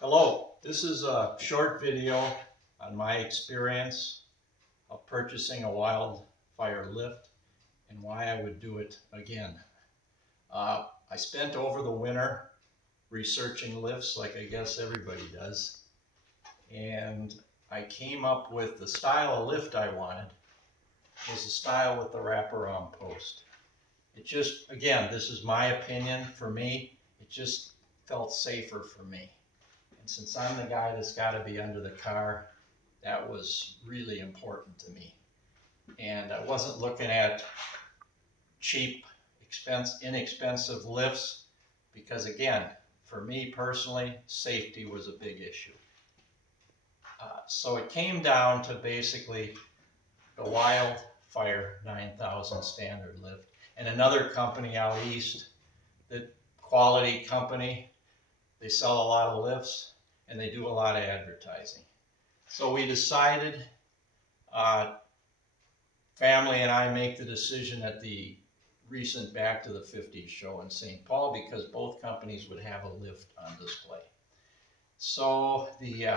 Hello, this is a short video on my experience of purchasing a Wildfire Lift and why I would do it again. I spent over the winter researching lifts like I guess everybody does, and I came up with the style of lift I wanted was the style with the wraparound post. It just, again, this is my opinion. For me, it just felt safer for me. And since I'm the guy that's got to be under the car, that was really important to me. And I wasn't looking at cheap, inexpensive lifts because, again, for me personally, safety was a big issue. So it came down to basically the Wildfire 9000 standard lift and another company out east, the quality company. They sell a lot of lifts and they do a lot of advertising. So we decided, family and I make the decision at the recent Back to the 50s show in St. Paul because both companies would have a lift on display. So the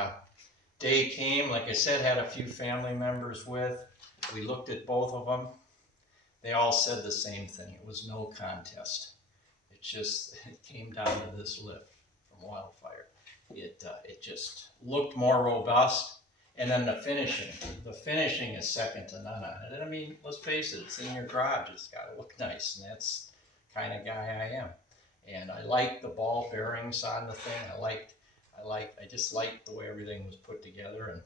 day came, like I said, had a few family members with. We looked at both of them. They all said the same thing. It was no contest. It came down to this lift from Wildfire. It just looked more robust. And then the finishing is second to none on it. And I mean, let's face it, it's in your garage. It's got to look nice. And that's the kind of guy I am. And I liked the ball bearings on the thing. I just liked the way everything was put together, and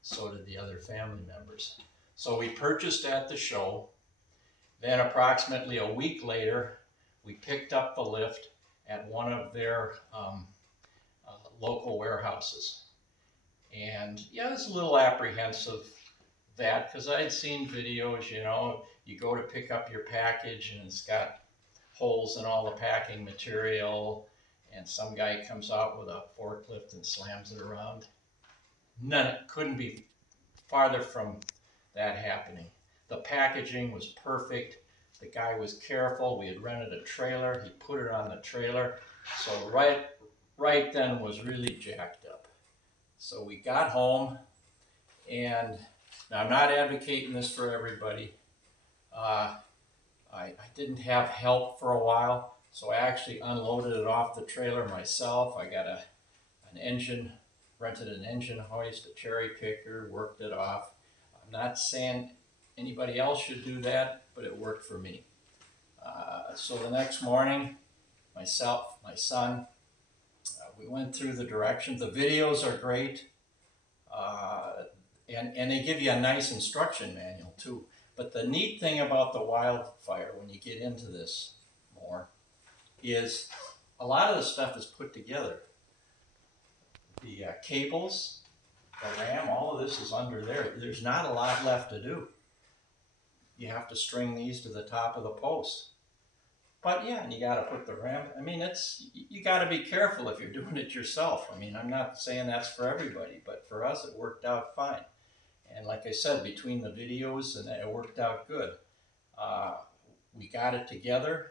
so did the other family members. So we purchased at the show. Then approximately a week later, we picked up the lift at one of their local warehouses. And yeah, I was a little apprehensive that because I had seen videos, you go to pick up your package and it's got holes in all the packing material, and some guy comes out with a forklift and slams it around. Couldn't be farther from that happening. The packaging was perfect. The guy was careful. We had rented a trailer. He put it on the trailer. So right then was really jacked up. So we got home, and now I'm not advocating this for everybody. I didn't have help for a while, so I actually unloaded it off the trailer myself. I got rented an engine hoist, a cherry picker, worked it off. I'm not saying anybody else should do that, but it worked for me. So the next morning, myself, my son, we went through the directions. The videos are great, and they give you a nice instruction manual too. But the neat thing about the Wildfire, when you get into this more, is a lot of the stuff is put together. The cables, the RAM, all of this is under there. There's not a lot left to do. You have to string these to the top of the post. But yeah, and you got to put the RAM. I mean, you got to be careful if you're doing it yourself. I mean, I'm not saying that's for everybody, but for us, it worked out fine. And like I said, between the videos, and it worked out good. We got it together.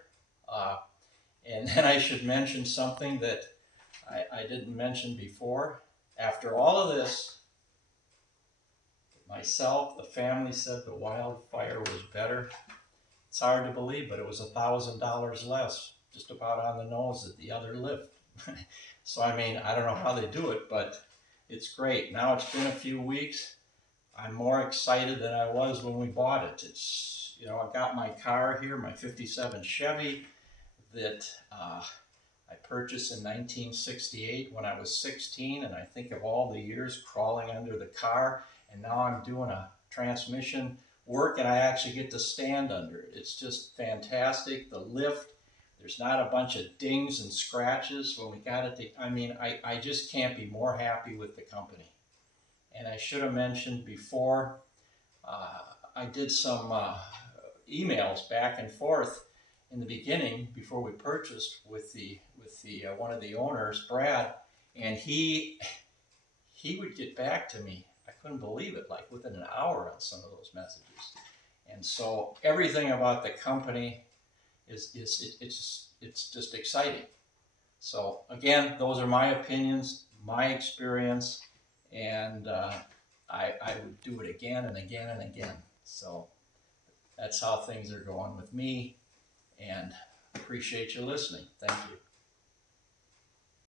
And then I should mention something that I didn't mention before. After all of this, myself, the family said the Wildfire was better. It's hard to believe, but it was $1,000 less, just about on the nose at the other lift. So I mean, I don't know how they do it, but it's great. Now it's been a few weeks. I'm more excited than I was when we bought it. It's, I got my car here, my 57 Chevy that I purchased in 1968 when I was 16, and I think of all the years crawling under the car, and now I'm doing a transmission work and I actually get to stand under it. It's just fantastic. The lift, there's not a bunch of dings and scratches when we got it. I just can't be more happy with the company. And I should have mentioned before, I did some emails back and forth in the beginning before we purchased with the one of the owners, Brad, and he would get back to me. I couldn't believe it, like within an hour on some of those messages. And so everything about the company it's just exciting. So again, those are my opinions. my experience, and I would do it again and again and again. So that's how things are going with me, and appreciate you listening. Thank you.